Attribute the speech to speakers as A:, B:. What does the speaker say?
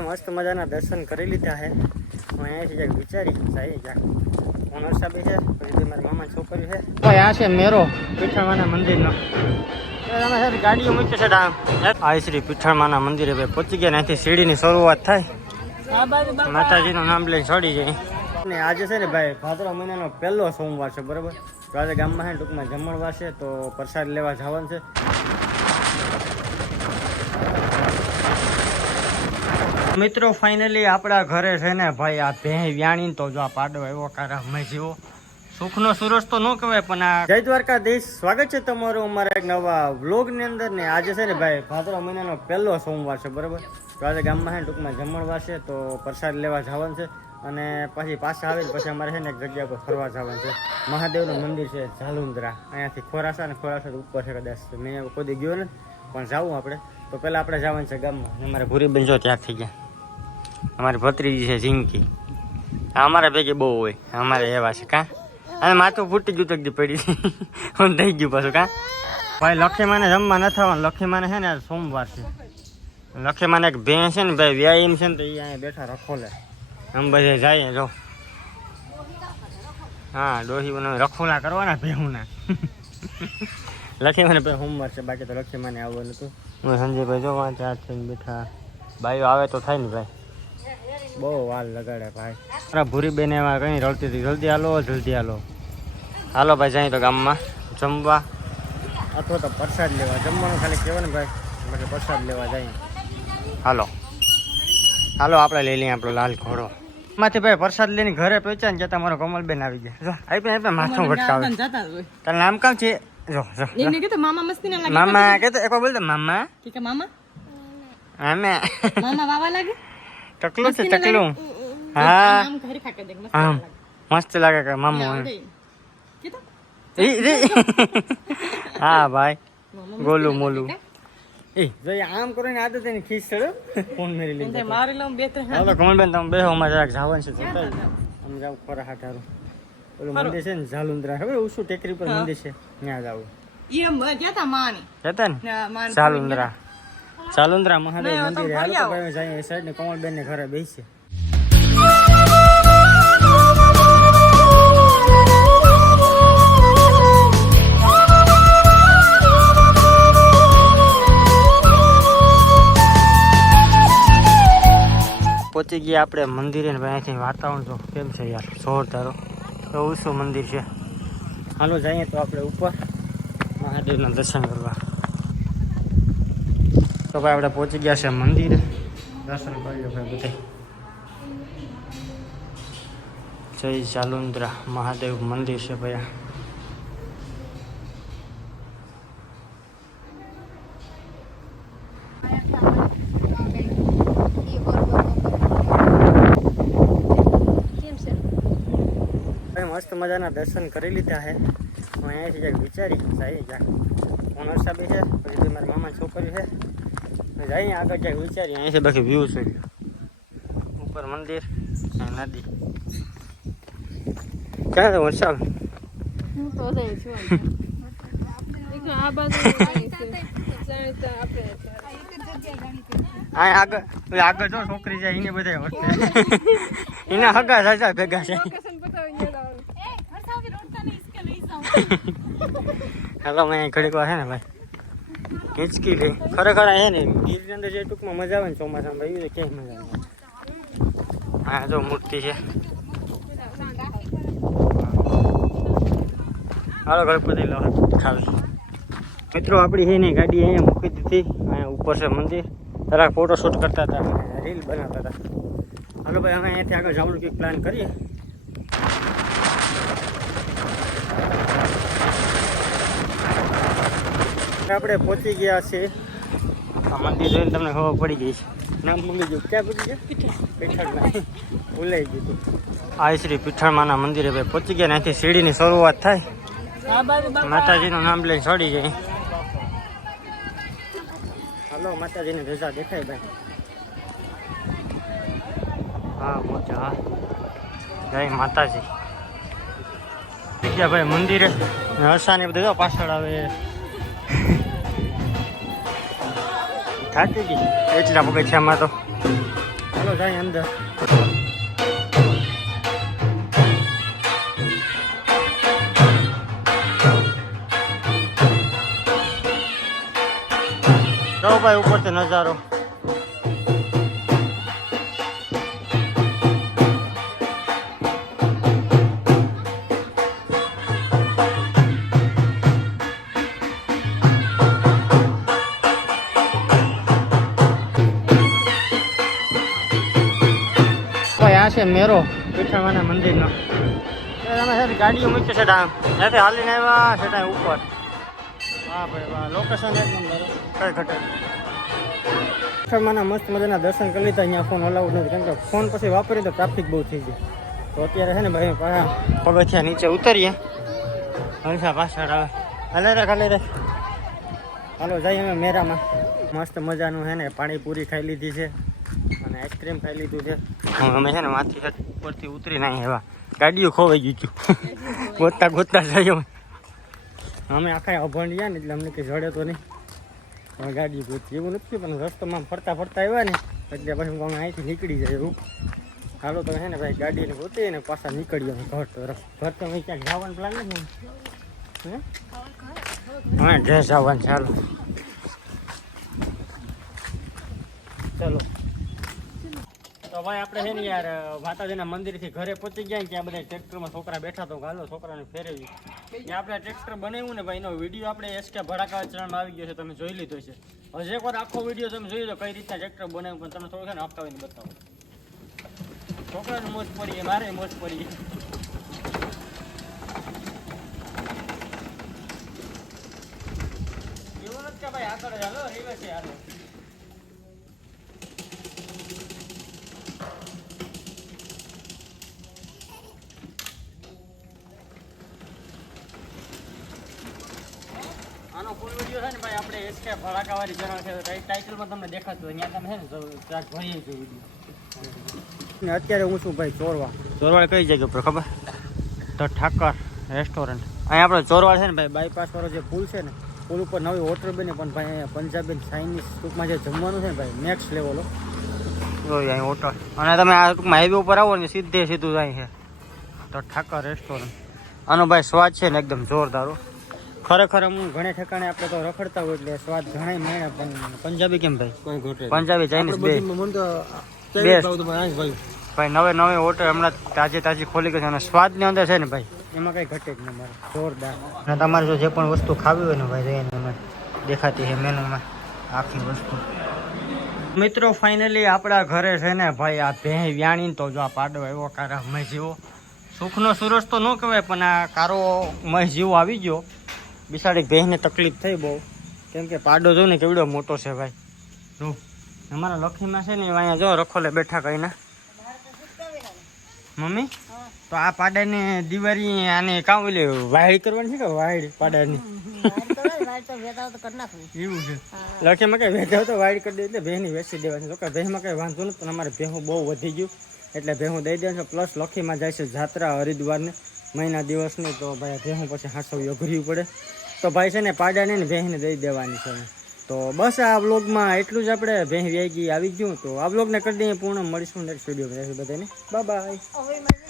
A: મસ્ત મજાના દર્શન કરી લીધા છે હું અહીંયાથી જ્યાંક વિચારી જાય જ્યાં ઓનર સાહેબ છે પછી મારા મામા છોકરી છે. ભાઈ આ છે મેરો પીઠામાના મંદિરનો. ગાડીઓ મૂકી છે આ શ્રી પીઠામાના મંદિરે ભાઈ પહોંચી ગયા ત્યાંથી સીડીની શરૂઆત થાય. માતાજીનું નામ લઈને ચડી જાય. અને આજે છે ને ભાઈ ભાદરવા મહિનાનો પહેલો સોમવાર છે બરાબર? તો આજે ગામમાં છે ટૂંકમાં જમણવાર છે તો પ્રસાદ લેવા જવાનું છે. મિત્રો ફાઇનલી આપણા ઘરે છે ને ભાઈ આ ભેં વ્યાણી તો જો આ પાડો એવો કારા અમે જેવો. સુખનો સુરસ તો ન કહેવાય, પણ આ જય દ્વારકાધીશ. સ્વાગત છે તમારું અમારા એક નવા વ્લોગની અંદર ને આજે છે ને ભાઈ ભાદરવા મહિનાનો પહેલો સોમવાર છે, બરાબર? તો આજે ગામમાં છે ટૂંકમાં જમણવાર છે, તો પ્રસાદ લેવા જવાનું છે અને પછી પાછા આવીને પછી અમારે છે ને એક જગ્યા પર ફરવા જવાનું છે. મહાદેવનું મંદિર છે ઝાલુંદ્રા અહીંયાથી ખોરાસા અને ખોરાસા ઉપર છે કદાચ. મેં કોઈ ગયો ને પણ જાવું આપણે. તો પહેલાં આપણે જવાનું છે ગામમાં. અમારે ભૂરીબેન જો ત્યાં થઈ ગયા. અમારી ભત્રીજી છે જિંકી અમારા ભેગી બહુ હોય. અમારે એવા છે, કાં? અને માથું ફૂટી ગયું તકદી પડી હું થઈ ગયું પાછું, કાં? ભાઈ, લખીમાને જમવા ન થવાનું. લખીમાને છે ને સોમવાર છે. લખીમાને એક ભેં છે ને ભાઈ, વ્યાયામ છે ને તો એ અહીંયા બેઠા રખો લે આમ બધે જાય, જો. હા ડોહી બનાવી રખોલા કરવાના ભેહુના. લખીમાને ભાઈ સોમવાર છે, બાકી તો લખી મને આવવાનું હતું હું સંજયભાઈ જો વાંચા થઈને બેઠા. ભાઈઓ આવે તો થાય ને ભાઈ. બહુ વાલ લગાડે ભાઈ. અરે ભૂરી બેન એમાં કઈ રડતી હતી. જલ્દી હાલો જલ્દી હાલો. હાલો ભાઈ જાય તો ગામમાં. જમવા. અથવા તો પ્રસાદ લેવા. જમવાનું ખાલી કહેવાય ને ભાઈ. બાકી પ્રસાદ લેવા જાય. હાલો. હાલો આપણે લઈ લઈએ આપણો લાલ ઘોડો. માંથી ભાઈ પ્રસાદ લઈને ઘરે પહોંચ્યા ને જતા મારો કમલબેન આવી ગયા. જો આપી આપે માથું ભટકાવે તારું નામ કામ છે? જો જો
B: મામા મસ્તી ના લાગે.
A: મામા કહેતો એકવાર બોલતો મામા.
B: કે કે મામા. મામા વાવા લાગે?
A: ટકલું છે ટકલું. હા.
B: આમ ઘરે ખાકે દેખ મસ્ત
A: લાગે. કે મામો. હા ભાઈ. ગોલું મોલું. એ જો આમ કરીને આદત એને ખીસ ચડ્યો ફોન મેરી
B: મસ્તી મારી લઉં બે ત્રણ
A: કમલબેન તમે બેહો અમારે જરાક જવાનું છે આમ જાવ ખરા હાટારું. ઓલું મંદિર છે ને ઝાલુંદ્રા. હવે ઓછું ટેકરી પર મંદિર છે? ત્યાં જાવું.
B: એમ ગયા તા માની.
A: જતા ને?
B: ના,
A: ઝાલુંદ્રા. ઝાલુંદ્રા મહાદેવ મંદિરે. હાલો તો ભાઈ જાય એ સાઈડ ને ઘરે બેસીએ પહોંચી ગયા આપણે મંદિરે ને ભાઈ અહીંથી વાતાવરણ તો કેમ છે યાર જોરદારો તો ઊંચું મંદિર છે. હાલો જઈએ તો આપણે ઉપર. મહાદેવના દર્શન કરવા. તો ભાઈ આપણે પહોંચી ગયા છે મંદિરે. દર્શન કરી લો ભાઈ બધા. જય ચાલુંદ્રા મહાદેવ મંદિર છે ભાઈ મસ્ત મજાના દર્શન કરી લીધા છે. હું અહીંયાથી જ્યાંક વિચારી જાય જ્યાં ઓનર સાહેબ છે પછી મારા મામા છોકરી છે. જઈએ આગળ જાય વિચારીએ. અહીંયાથી બાકી વ્યૂ છે. ઉપર મંદિર નદી. ક્યાં
B: હું તો જાય છું. આ બાજુ જાય તો આપણે
A: અહીં આગળ આગળ જો છોકરી જાય એને બધા વરસે એના હગા સાચા ભેગા છે. હાલો મેં ઘડીક વાર છે ને ભાઈ? હિંચકી લે ખરેખર છે ને, ગીરની અંદર જે ટૂંકમાં મજા આવે ને ચોમાસામાં, ભાઈ ક્યાંય મજા આવે? હા જો મૂર્તિ છે. હાલો, ગણપતિ લો. ખાલી મિત્રો, આપણી છે ને ગાડી અહીંયા મૂકી દીધી. અહીંયા ઉપર છે મંદિર. જરાક ફોટો શૂટ કરતા હતા, રીલ બનાવતા હતા. હાલો, ભાઈ અમે અહીંયાથી આગળ જવાનું કંઈક પ્લાન કરીએ. આપણે પહોંચી ગયા છીએ. આ મંદિર જોઈને તમને ખબર પડી ગઈ છે. નામ મંદિર ગયું ક્યાં પહોંચી ગયું? પીઠળમાં ભૂલાઈ ગયું આ શ્રી પીઠળમાના મંદિરે ભાઈ પહોંચી ગયા ત્યાંથી શીડીની સીડીની શરૂઆત થાય. માતાજીનું નામ લઈને ચડી જાય હાલો માતાજીની ધજા દેખાય ભાઈ. હા મોજા હા. જય માતાજી. ભાઈ મંદિરે હસાને બધું પાછળ આવે. થાકી ગઈ. એટલા પગથિયામાં તો. હાલો જાય અંદર. જો ભાઈ ઉપરથી નજારો. આ છે મેરો પીઠાવાના મંદિરનો. અમે ગાડીઓ મૂકી છે આમ ત્યાંથી હાલીને આવ્યા છે ત્યાં ઉપર. વાહ ભાઈ વાહ લોકેશન એક નંબર. કઈ ઘટે? પીઠાવાના મસ્ત મજાના દર્શન કરી લીધા અહીંયા ફોન અલાઉડ નથી. કેમ કે ફોન પછી વાપરીએ તો ટ્રાફિક બહુ થઈ જાય. તો અત્યારે છે ને ભાઈ પાછા પગથિયા નીચે ઉતરીએ. હંસા પાછળ આવે. હાલે રે ખાલી રે. હાલો જઈએ અમે મેરામાં. મસ્ત મજાનું છે ને પાણીપુરી ખાઈ લીધી છે. અને આઈસ્ક્રીમ ખાઈ લીધું છે. અમે છે ને માથી ઉપરથી ઉતરી નાખી એવા ગાડીઓ ખોવાઈ ગઈ છું ગોતતા ગોતતા જઈએ. અમે. આખા અભણ ગયા ને એટલે અમને કંઈ જડે તો નહીં. અમે ગાડી ગોતી એવું નથી પણ રસ્તામાં ફરતા ફરતા આવ્યા ને એટલે પછી અમે અહીંથી નીકળી જાય એવું. હાલો તો છે ને ભાઈ ગાડીને ગોતી ને પાછા નીકળીએ અમે ઘર તરફ. ઘર તો અમે ક્યાંક જવાનું પ્લાન નથી હે? હા ડ્રેસ આવવાનું ચાલો. ચલો. તો ભાઈ આપણે છે ને યાર, માતાજીના મંદિરથી ઘરે પહોંચી ગયા ત્યાં બધા ટ્રેક્ટરમાં છોકરા બેઠા તો ગાલો છોકરાને ફેરવી. ત્યાં આપણે ટ્રેક્ટર બનાવ્યું ને ભાઈ, એનો વીડિયો આપણે એસકે ભડાકા ચરણમાં આવી ગયો છે, તમે જોઈ લીધો છે. હજી એકવાર આખો વીડિયો તમે જોઈ લો કઈ રીતના ટ્રેક્ટર બનાવ્યું પણ તમે થોડું છે ને અપકાવીને બતાવો. છોકરાને મોજ પડી મારે મોજ પડી એવું નથી કે ભાઈ આગળ ચાલો, રિવર્સ હાલો આનો ફૂલ વીડિયો છે ને ભાઈ આપણે એસકે ભડાકાવાળી ચેનલ છે ટાઇટલમાં તમને દેખાતું તમે છે ને અત્યારે હું છું ભાઈ ચોરવા. ચોરવાડ કઈ જગ્યા ઉપર ખબર? તો ઠાકર રેસ્ટોરન્ટ અહીંયા આપણે ચોરવાડ છે ને ભાઈ બાયપાસ વાળો જે પુલ છે ને પુલ ઉપર નવી હોટલ બની પણ ભાઈ અહીંયા પંજાબી ચાઇનીઝ ટૂંકમાં જે જમવાનું છે ને ભાઈ નેક્સ્ટ લેવલો અહીં હોટલ. અને તમે આ ટૂંકમાં હાઈવે ઉપર આવો ને સીધે સીધું જાય છે. તો ઠાકર રેસ્ટોરન્ટ આનો ભાઈ સ્વાદ છે ને એકદમ જોરદાર. ખરેખર હું ઘણે ઠેકાણે આપણે તો રખડતા હોય એટલે સ્વાદ ઘણા મળે પણ પંજાબી કેમ ભાઈ? પંજાબી ચાઇનીઝ બે. ભાઈ નવે નવી હોટલ હમણાં તાજી તાજી ખોલી ગઈ છે અને સ્વાદની અંદર છે ને ભાઈ? એમાં કઈ ઘટે જ નહીં મારે. જોરદાર. અને તમારે જો જે પણ વસ્તુ ખાવી હોય ને ભાઈ એને દેખાતી છે મેનુમાં આખી વસ્તુ. મિત્રો ફાઇનલી આપણા ઘરે છે ને ભાઈ આ ભેં વ્યાણીને તો જો આ પાડો એવો કારા મય જેવો. સુખનો સુરસ તો ન કહેવાય પણ આ કારો મય જેવો આવી ગયો. બિસાડી બહેને તકલીફ થઈ બહુ. કેમ કે પાડો જો ને કેવડો મોટો છે ભાઈ. જો અમારા લખીમાં છે ને અહીંયા જો રખોલે બેઠા કહીને. મમ્મી, તો આ પાડાની દિવાળી આને કાં ઓલી વાયડ કરવાની છે કે વાયડ પાડાની? એવું છે. લખીમાં કઈ વેચાવ તો વાયડ કરી દે એટલે ભેંની વેચી દેવાની. તો કે ભેંમાં કઈ વાંધો નથી પણ અમારે ભેહું બહુ વધી ગયું. એટલે ભેહું દઈ દે છે. પ્લસ લખીમાં જાય છે જાત્રા હરિદ્વારને. મહિના દિવસની તો ભાઈ ભેહું પછી હાંસવી અઘરી પડે. તો ભાઈ છે ને પાડાને ને ભેંને દઈ દેવાની છે તો બસ આ બ્લોગમાં એટલું જ આપણે. ભેં વ્યાગી આવી ગયું. તો આ બ્લોગને કરી દઈએ પૂર્ણ મળીશું નેક્સ્ટ વીડિયો બધાને. Bye bye